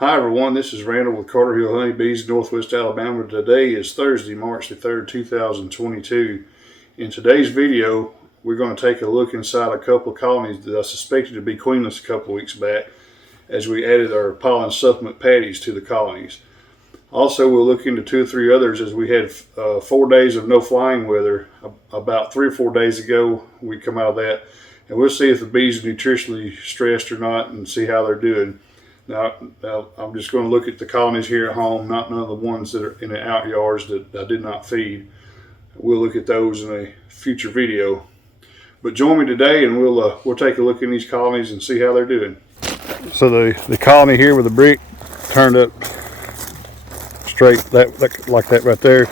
Hi everyone, this is Randall with Carniolan Honeybees, Northwest Alabama. Today is Thursday, March the 3rd, 2022. In today's video, we're going to take a look inside a couple of colonies that I suspected to be queenless a couple of weeks back as we added our pollen supplement patties to the colonies. Also, we'll look into 2 or 3 others as we had 4 days of no flying weather. About 3 or 4 days ago, we come out of that, and we'll see if the bees are nutritionally stressed or not and see how they're doing. Now, I'm just going to look at the colonies here at home, not none of the ones that are in the out yards that I did not feed. We'll look at those in a future video. But join me today and we'll take a look in these colonies and see how they're doing. So the colony here with the brick turned up straight like that right there.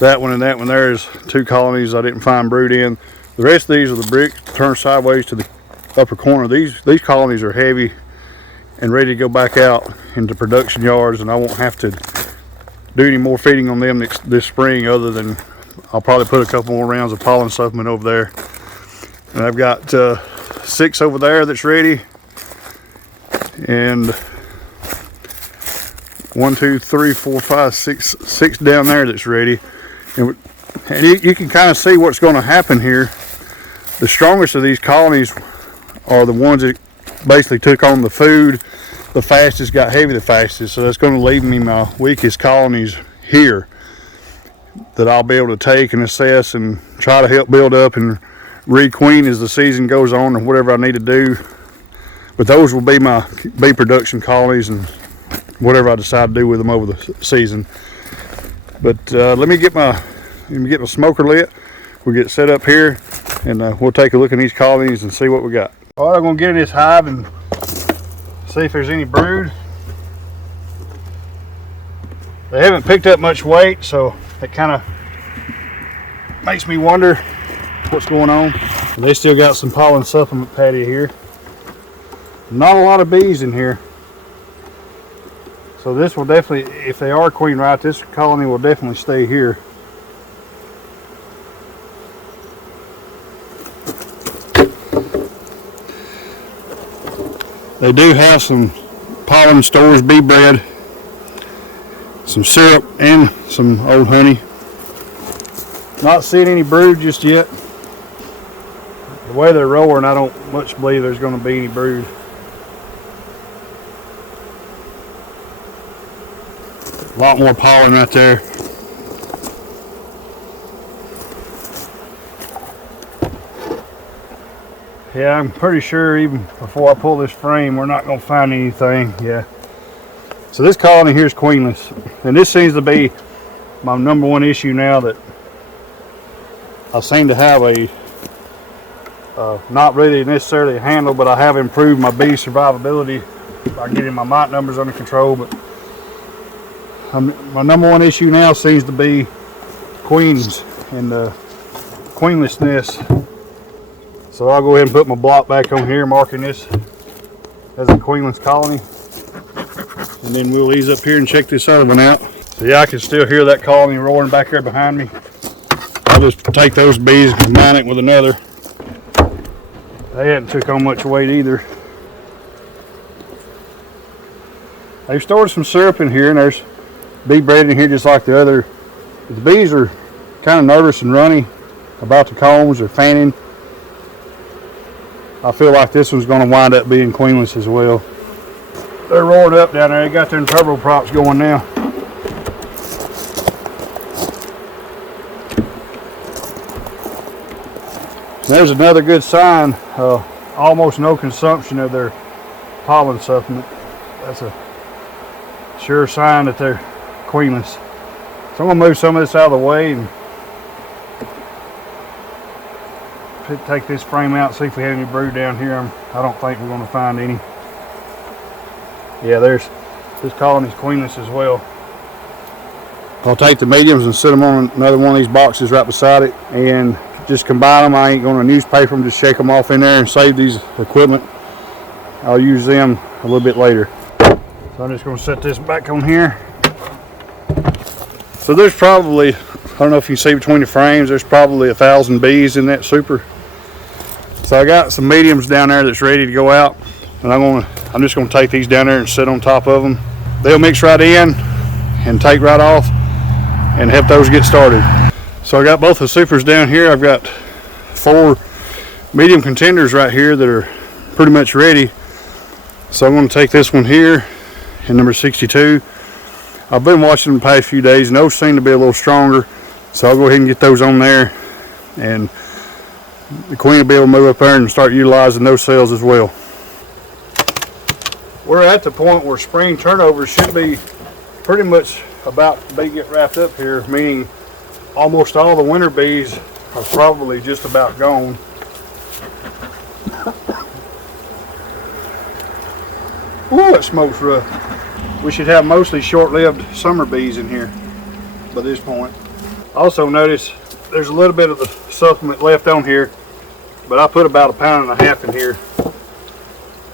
That one and that one there is 2 colonies I didn't find brood in. The rest of these are the brick turned sideways to the upper corner. These colonies are heavy and ready to go back out into production yards, and I won't have to do any more feeding on them this spring, other than I'll probably put a couple more rounds of pollen supplement over there. And I've got 6 over there that's ready, and 1, 2, 3, 4, 5, 6 down there that's ready. And you can kind of see what's going to happen here. The strongest of these colonies are the ones that basically took on the food the fastest, got heavy the fastest. So that's going to leave me my weakest colonies here that I'll be able to take and assess and try to help build up and requeen as the season goes on, or whatever I need to do. But those will be my bee production colonies and whatever I decide to do with them over the season. But let me get my smoker lit. We'll get set up here and we'll take a look at these colonies and see what we got. All right, I'm going to get in this hive and see if there's any brood. They haven't picked up much weight, so it kind of makes me wonder what's going on. And they still got some pollen supplement patty here. Not a lot of bees in here. So this will definitely, if they are queen right, this colony will definitely stay here. They do have some pollen stores, bee bread, some syrup, and some old honey. Not seeing any brood just yet. The way they're roaring, I don't much believe there's going to be any brood. A lot more pollen right there. Yeah, I'm pretty sure even before I pull this frame, we're not going to find anything. Yeah. So this colony here is queenless. And this seems to be my #1 issue now, that I seem to have a, not really necessarily a handle, but I have improved my bee survivability by getting my mite numbers under control. But my #1 issue now seems to be queens and queenlessness. So I'll go ahead and put my block back on here, marking this as a queenless colony. And then we'll ease up here and check this other one out. So yeah, I can still hear that colony roaring back there behind me. I'll just take those bees and combine it with another. They hadn't took on much weight either. They've stored some syrup in here, and there's bee bread in here just like the other. The bees are kind of nervous and runny about the combs or fanning. I feel like this one's going to wind up being queenless as well. They're roared up down there. They got their turboprops going now. There's another good sign. Almost no consumption of their pollen supplement. That's a sure sign that they're queenless. So I'm going to move some of this out of the way and take this frame out, see if we have any brood down here. I don't think we're going to find any. Yeah, this colony's queenless as well. I'll take the mediums and set them on another one of these boxes right beside it and just combine them. I ain't going to newspaper them, just shake them off in there and save these equipment. I'll use them a little bit later. So I'm just going to set this back on here. So there's probably, I don't know if you can see between the frames, there's probably 1,000 bees in that super. So I got some mediums down there that's ready to go out. And I'm just gonna take these down there and sit on top of them. They'll mix right in and take right off and help those get started. So I got both the supers down here. I've got 4 medium contenders right here that are pretty much ready. So I'm going to take this one here in number 62. I've been watching the past few days and those seem to be a little stronger. So I'll go ahead and get those on there, and the queen will be able to move up there and start utilizing those cells as well. We're at the point where spring turnover should be pretty much about to get wrapped up here, meaning almost all the winter bees are probably just about gone. Ooh, it smokes rough. We should have mostly short-lived summer bees in here by this point. Also notice there's a little bit of the supplement left on here, but I put about 1.5 pounds in here,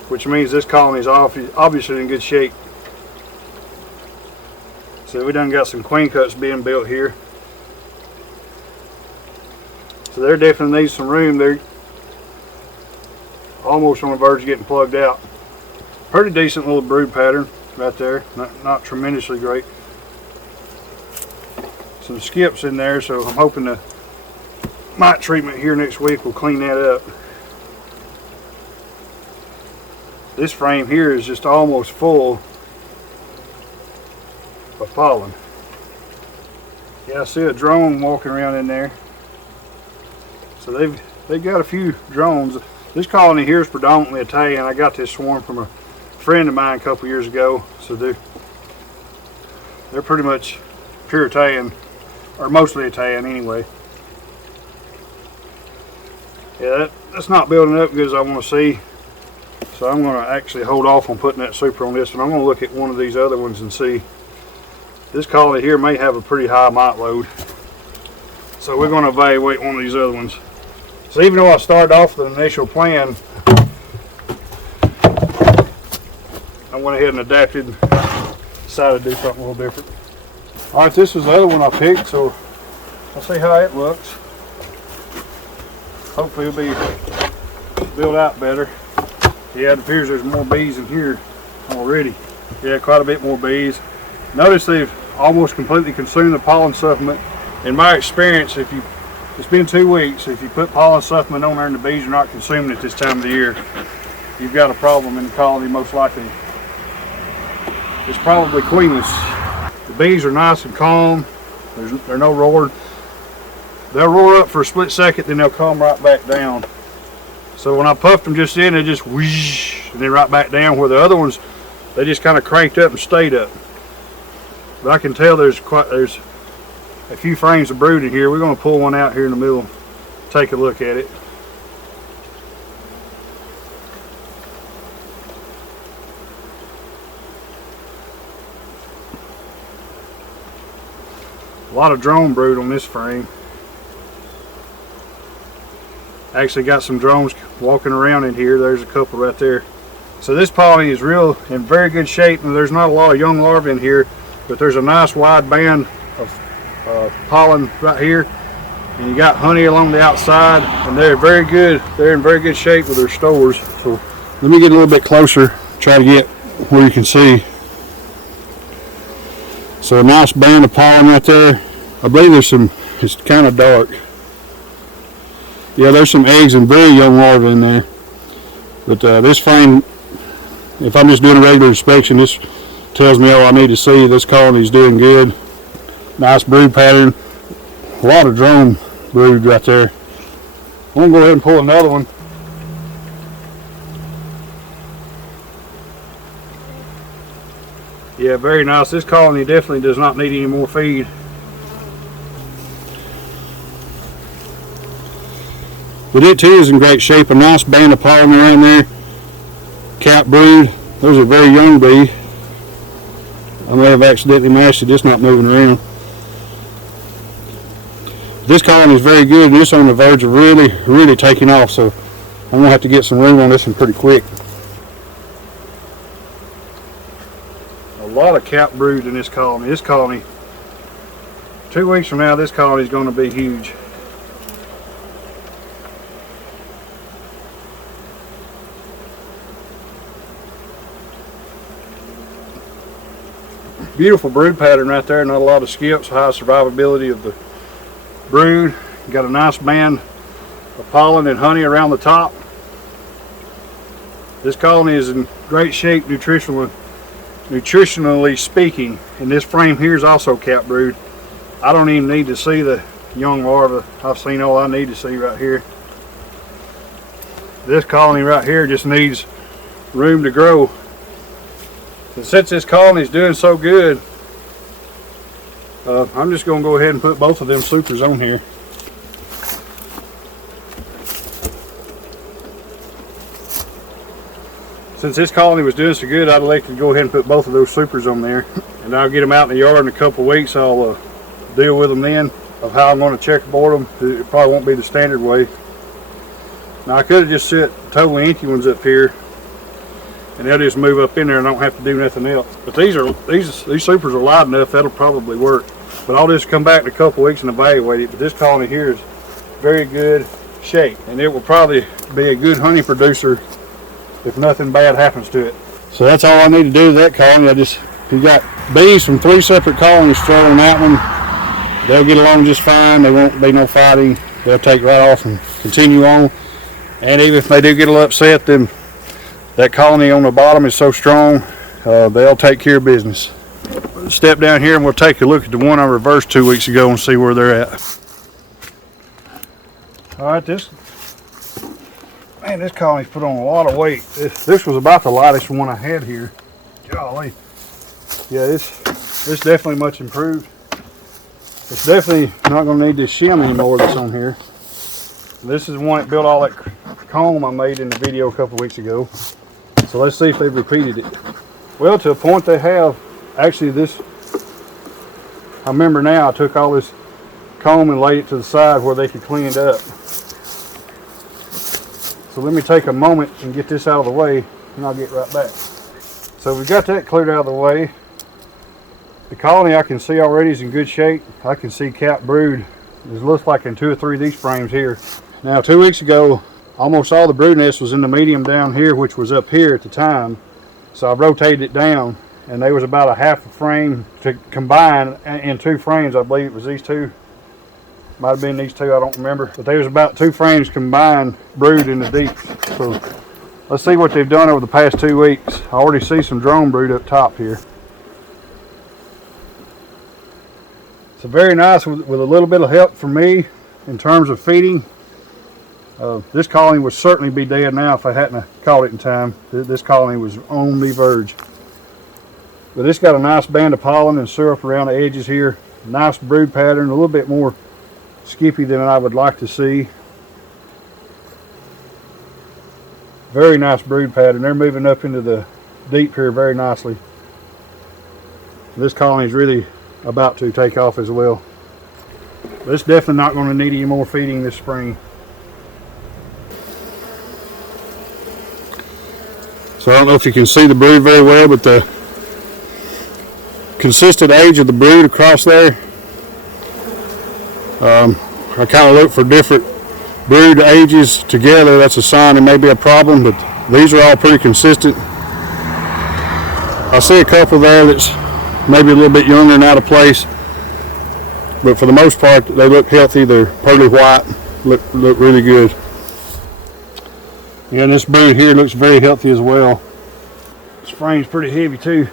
which means this colony is obviously in good shape. So we done got some queen cuts being built here. So they definitely need some room. They're almost on the verge of getting plugged out. Pretty decent little brood pattern right there. Not tremendously great. Some skips in there, so I'm hoping the mite treatment here next week will clean that up. This frame here is just almost full of pollen. Yeah, I see a drone walking around in there. So they've got a few drones. This colony here is predominantly Italian. I got this swarm from a friend of mine a couple years ago. So they're pretty much pure Italian, or mostly Italian anyway. Yeah, that's not building up good as I want to see. So I'm going to actually hold off on putting that super on this, and I'm going to look at one of these other ones and see. This colony here may have a pretty high mite load. So we're going to evaluate one of these other ones. So even though I started off with an initial plan, I went ahead and adapted, decided to do something a little different. Alright, this was the other one I picked, so I'll see how it looks. Hopefully it'll be built out better. Yeah, it appears there's more bees in here already. Yeah, quite a bit more bees. Notice they've almost completely consumed the pollen supplement. In my experience, it's been 2 weeks, if you put pollen supplement on there and the bees are not consuming it this time of the year, you've got a problem in the colony most likely. It's probably queenless. The bees are nice and calm. They're no roaring. They'll roar up for a split second, then they'll calm right back down. So when I puffed them just in, they just whoosh, and then right back down, where the other ones, they just kind of cranked up and stayed up. But I can tell there's a few frames of brood in here. We're going to pull one out here in the middle, take a look at it. A lot of drone brood on this frame. Actually got some drones walking around in here. There's a couple right there. So this colony is in very good shape, and there's not a lot of young larvae in here, but there's a nice wide band of pollen right here, and you got honey along the outside, and they're very good. They're in very good shape with their stores. So let me get a little bit closer, try to get where you can see. So a nice band of pollen right there. I believe it's kind of dark. Yeah, there's some eggs and very young larvae in there. But this frame, if I'm just doing a regular inspection, this tells me all I need to see. This colony is doing good. Nice brood pattern. A lot of drone brood right there. I'm going to go ahead and pull another one. Yeah, very nice. This colony definitely does not need any more feed. But it too is in great shape. A nice band of pollen around there. Cap brood. There's a very young bee. I may have accidentally mashed it, just not moving around. This colony is very good, and it's on the verge of really taking off, so I'm going to have to get some room on this one pretty quick. A lot of cap brood in this colony. This colony, 2 weeks from now, this colony is going to be huge. Beautiful brood pattern right there, not a lot of skips, high survivability of the brood. Got a nice band of pollen and honey around the top. This colony is in great shape nutritionally speaking, and this frame here is also cap brood. I don't even need to see the young larva. I've seen all I need to see right here. This colony right here just needs room to grow. And since this colony is doing so good, I'm just going to go ahead and put both of them supers on here. Since this colony was doing so good, I'd like to go ahead and put both of those supers on there. And I'll get them out in the yard in a couple of weeks. I'll deal with them then of how I'm going to checkerboard them. It probably won't be the standard way. Now I could have just set totally empty ones up here, and they'll just move up in there and I don't have to do nothing else. But these supers are light enough, that'll probably work. But I'll just come back in a couple of weeks and evaluate it. But this colony here is very good shape, and it will probably be a good honey producer if nothing bad happens to it. So that's all I need to do with that colony. You got bees from 3 separate colonies thrown in that one. They'll get along just fine. There won't be no fighting. They'll take right off and continue on. And even if they do get a little upset, then that colony on the bottom is so strong, they'll take care of business. Step down here and we'll take a look at the one I reversed 2 weeks ago and see where they're at. All right, this colony's put on a lot of weight. This was about the lightest one I had here. Golly. Yeah, this definitely much improved. It's definitely not going to need this shim anymore that's on here. This is the one that built all that comb I made in the video a couple weeks ago. So let's see if they've repeated it. Well, to a point they have. Actually, I remember now, I took all this comb and laid it to the side where they could clean it up. So let me take a moment and get this out of the way, and I'll get right back. So we've got that cleared out of the way. The colony I can see already is in good shape. I can see cap brood. It looks like in 2 or 3 of these frames here. Now 2 weeks ago, almost all the brood nest was in the medium down here, which was up here at the time. So I rotated it down, and there was about a half a frame to combine in 2 frames. I believe it was these 2. Might have been these 2, I don't remember. But there was about 2 frames combined brood in the deep. So let's see what they've done over the past 2 weeks. I already see some drone brood up top here. So very nice with a little bit of help from me in terms of feeding. This colony would certainly be dead now if I hadn't caught it in time. This colony was on the verge. But it's got a nice band of pollen and syrup around the edges here. Nice brood pattern, a little bit more skippy than I would like to see. Very nice brood pattern. They're moving up into the deep here very nicely. This colony is really about to take off as well. But it's definitely not going to need any more feeding this spring. So I don't know if you can see the brood very well, but the consistent age of the brood across there, I kind of look for different brood ages together. That's a sign there may be a problem, but these are all pretty consistent. I see a couple there that's maybe a little bit younger and out of place, but for the most part they look healthy. They're pearly white, look really good. Yeah, and this brood here looks very healthy as well. This frame's pretty heavy too.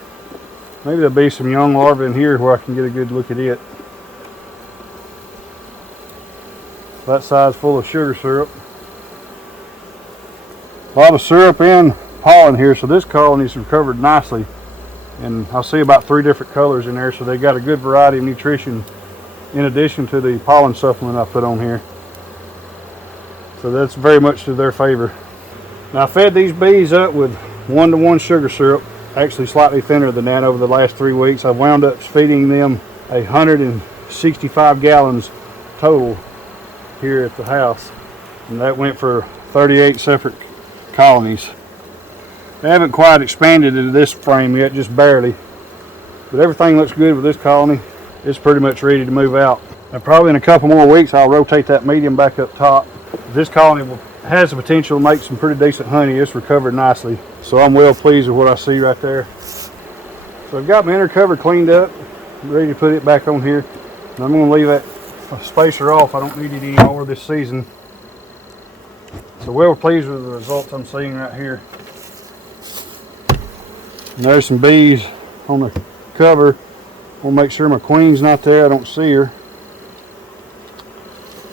Maybe there'll be some young larvae in here where I can get a good look at it. That side's full of sugar syrup. A lot of syrup and pollen here, so this colony's recovered nicely. And I see about 3 different colors in there, so they got a good variety of nutrition in addition to the pollen supplement I put on here. So that's very much to their favor. Now I fed these bees up with 1-to-1 sugar syrup, actually slightly thinner than that over the last 3 weeks. I wound up feeding them 165 gallons total here at the house, and that went for 38 separate colonies. They haven't quite expanded into this frame yet, just barely, but everything looks good with this colony. It's pretty much ready to move out, and probably in a couple more weeks I'll rotate that medium back up top. This colony has the potential to make some pretty decent honey. It's recovered nicely, so I'm well pleased with what I see right there. So I've got my inner cover cleaned up, ready to put it back on here. And I'm going to leave that spacer off. I don't need it anymore this season. So well pleased with the results I'm seeing right here. And there's some bees on the cover. I'll make sure my queen's not there. I don't see her.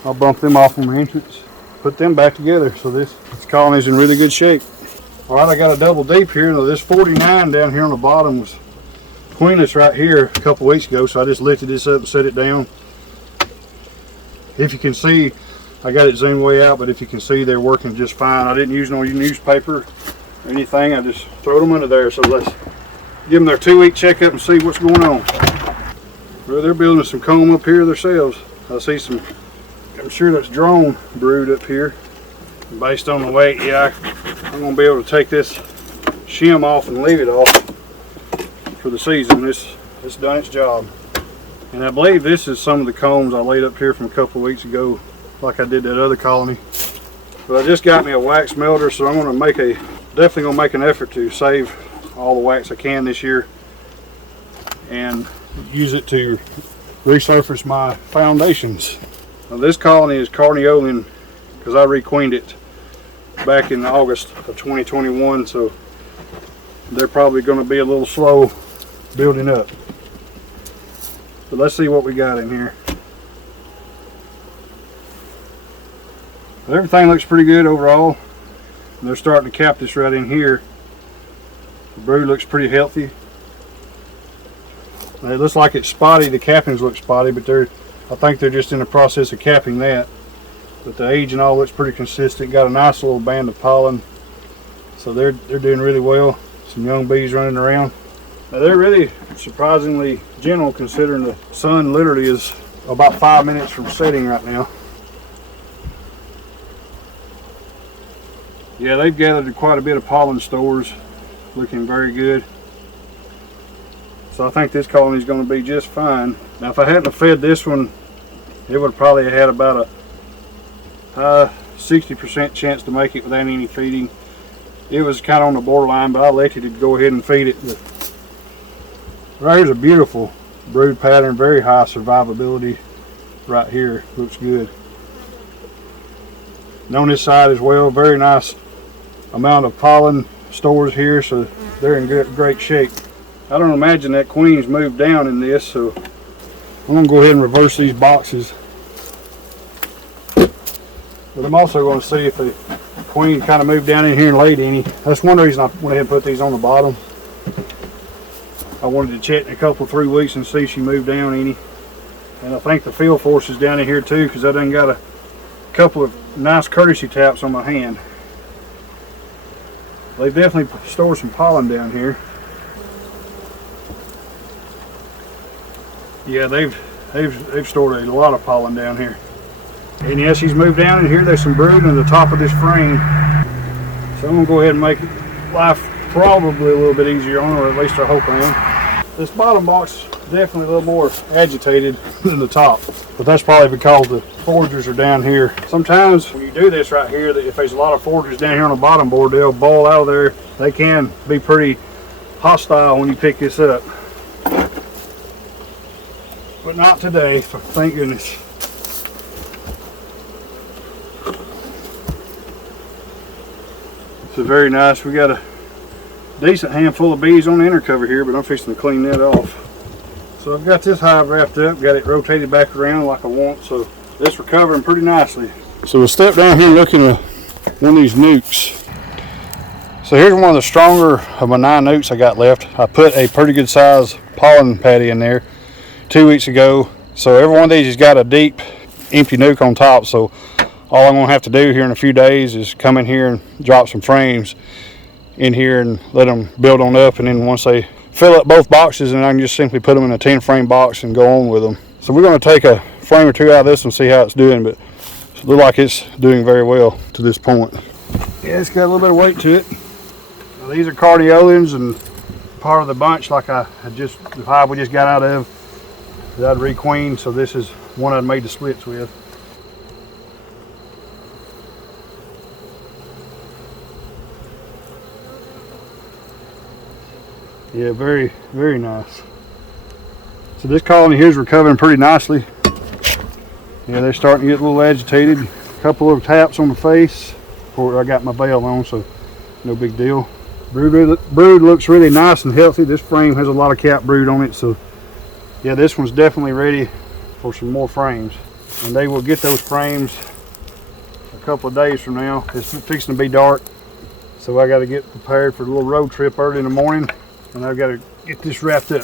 I'll bump them off on the entrance, put them back together. So this colony's in really good shape. All right, I got a double deep here. Now this 49 down here on the bottom was queenless right here a couple weeks ago, so I just lifted this up and set it down. If you can see, I got it zoomed way out, but if you can see, they're working just fine. I didn't use no newspaper or anything. I just throw them under there. So let's give them their 2-week checkup and see what's going on. Well, they're building some comb up here themselves. I see some, I'm sure that's drone brood up here. Based on the weight, yeah, I'm going to be able to take this shim off and leave it off for the season. It's done its job. And I believe this is some of the combs I laid up here from a couple of weeks ago, like I did that other colony. But I just got me a wax melter, so I'm going to definitely going to make an effort to save all the wax I can this year and use it to resurface my foundations. Now this colony is Carniolan because I requeened it back in August of 2021, so they're probably going to be a little slow building up. But let's see what we got in here. But everything looks pretty good overall. And they're starting to cap this right in here. The brood looks pretty healthy. It looks like it's spotty. The cappings look spotty, but I think they're just in the process of capping that. But the age and all looks pretty consistent. Got a nice little band of pollen. So they're doing really well. Some young bees running around. Now they're really surprisingly gentle considering the sun literally is about 5 minutes from setting right now. Yeah, they've gathered quite a bit of pollen stores, looking very good. So I think this colony is going to be just fine. Now if I hadn't fed this one, it would probably have had about a 60% chance to make it without any feeding. It was kind of on the borderline, but I elected to go ahead and feed it. But right here's a beautiful brood pattern, very high survivability right here. Looks good. And on this side as well, very nice amount of pollen stores here, so they're in great shape. I don't imagine that queen's moved down in this, so I'm going to go ahead and reverse these boxes. But I'm also going to see if the queen kind of moved down in here and laid any. That's one reason I went ahead and put these on the bottom. I wanted to check in a couple 3 weeks and see if she moved down any. And I think the field force is down in here too, because I done got a couple of nice courtesy taps on my hand. They've definitely stored some pollen down here. Yeah, they've stored a lot of pollen down here. And yes, she's moved down in here. There's some brood in the top of this frame. So I'm gonna go ahead and make life probably a little bit easier on her, or at least I hope I am. This bottom box is definitely a little more agitated than the top, but that's probably because the foragers are down here. Sometimes when you do this right here, if there's a lot of foragers down here on the bottom board, they'll boil out of there. They can be pretty hostile when you pick this up. But not today, thank goodness. So very nice. We got a decent handful of bees on the inner cover here, but I'm fixing to clean that off. So I've got this hive wrapped up, got it rotated back around like I want, so it's recovering pretty nicely. So we'll step down here looking at one of these nukes. So here's one of the stronger of my 9 nukes I got left. I put a pretty good size pollen patty in there 2 weeks ago. So every one of these has got a deep empty nuke on top, so all I'm going to have to do here in a few days is come in here and drop some frames in here and let them build on up, and then once they fill up both boxes, and I can just simply put them in a 10 frame box and go on with them. So we're going to take a frame or two out of this and see how it's doing, but it looks like it's doing very well to this point. Yeah, it's got a little bit of weight to it. Now, these are Carniolans and part of the bunch like the hive we just got out of that I'd requeened, so this is one I'd made the splits with. Yeah, very, very nice. So this colony here is recovering pretty nicely. Yeah, they're starting to get a little agitated. A couple of taps on the face before I got my veil on, so no big deal. Brood looks really nice and healthy. This frame has a lot of cap brood on it, so yeah, this one's definitely ready for some more frames. And they will get those frames a couple of days from now. It's fixing to be dark, so I got to get prepared for a little road trip early in the morning, and I've got to get this wrapped up.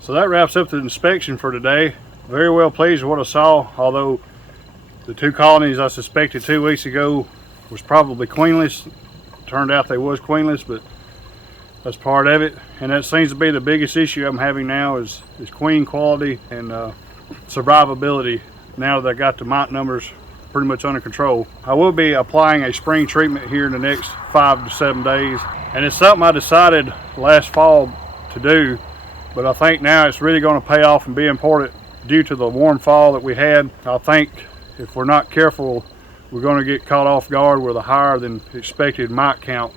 So that wraps up the inspection for today. Very well pleased with what I saw, although the 2 colonies I suspected 2 weeks ago was probably queenless. Turned out they was queenless, but that's part of it. And that seems to be the biggest issue I'm having now is queen quality and survivability, now that I got the mite numbers pretty much under control. I will be applying a spring treatment here in the next 5 to 7 days, and it's something I decided last fall to do, but I think now it's really going to pay off and be important due to the warm fall that we had. I think if we're not careful, we're going to get caught off guard with a higher than expected mite count.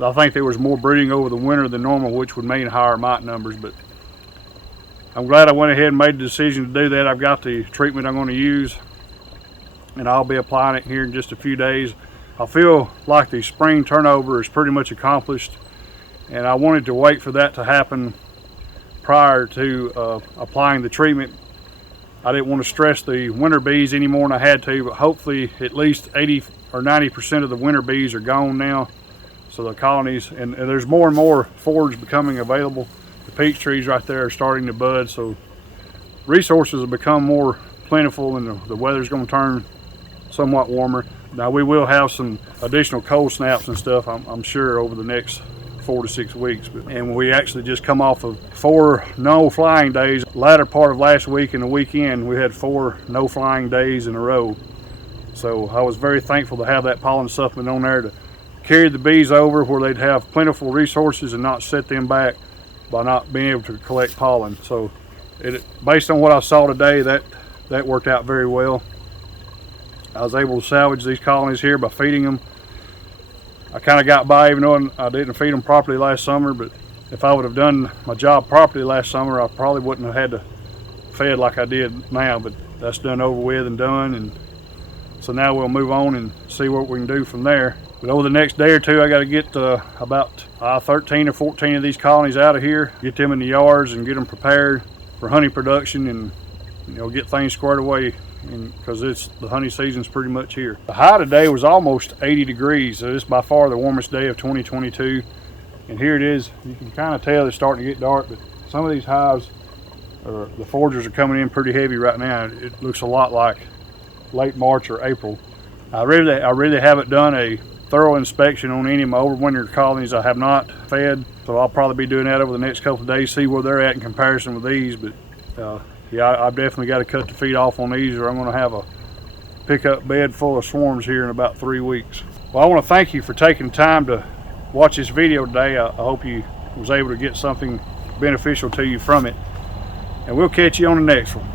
I think there was more breeding over the winter than normal, which would mean higher mite numbers, but I'm glad I went ahead and made the decision to do that. I've got the treatment I'm going to use, and I'll be applying it here in just a few days. I feel like the spring turnover is pretty much accomplished, and I wanted to wait for that to happen prior to applying the treatment. I didn't want to stress the winter bees any more than I had to, but hopefully at least 80 or 90% of the winter bees are gone now. So the colonies, and there's more and more forage becoming available. The peach trees right there are starting to bud, so resources have become more plentiful, and the weather's going to turn somewhat warmer. Now we will have some additional cold snaps and stuff, I'm sure, over the next 4 to 6 weeks. And we actually just come off of 4 no flying days. Latter part of last week and the weekend, we had 4 no flying days in a row. So I was very thankful to have that pollen supplement on there to carry the bees over where they'd have plentiful resources and not set them back by not being able to collect pollen. So based on what I saw today, that worked out very well. I was able to salvage these colonies here by feeding them. I kind of got by even though I didn't feed them properly last summer, but if I would have done my job properly last summer, I probably wouldn't have had to fed like I did now, but that's done over with and done, and so now we'll move on and see what we can do from there. But over the next day or two, I got to get about 13 or 14 of these colonies out of here, get them in the yards and get them prepared for honey production, and get things squared away, because the honey season's pretty much here. The high today was almost 80 degrees, so it's by far the warmest day of 2022. And here it is. You can kind of tell it's starting to get dark, but some of these hives, the foragers are coming in pretty heavy right now. It looks a lot like late March or April. I really haven't done a thorough inspection on any of my overwintered colonies. I have not fed, so I'll probably be doing that over the next couple of days, see where they're at in comparison with these. But yeah, I've definitely got to cut the feed off on these, or I'm going to have a pickup bed full of swarms here in about 3 weeks. Well, I want to thank you for taking time to watch this video today. I hope you was able to get something beneficial to you from it, and we'll catch you on the next one.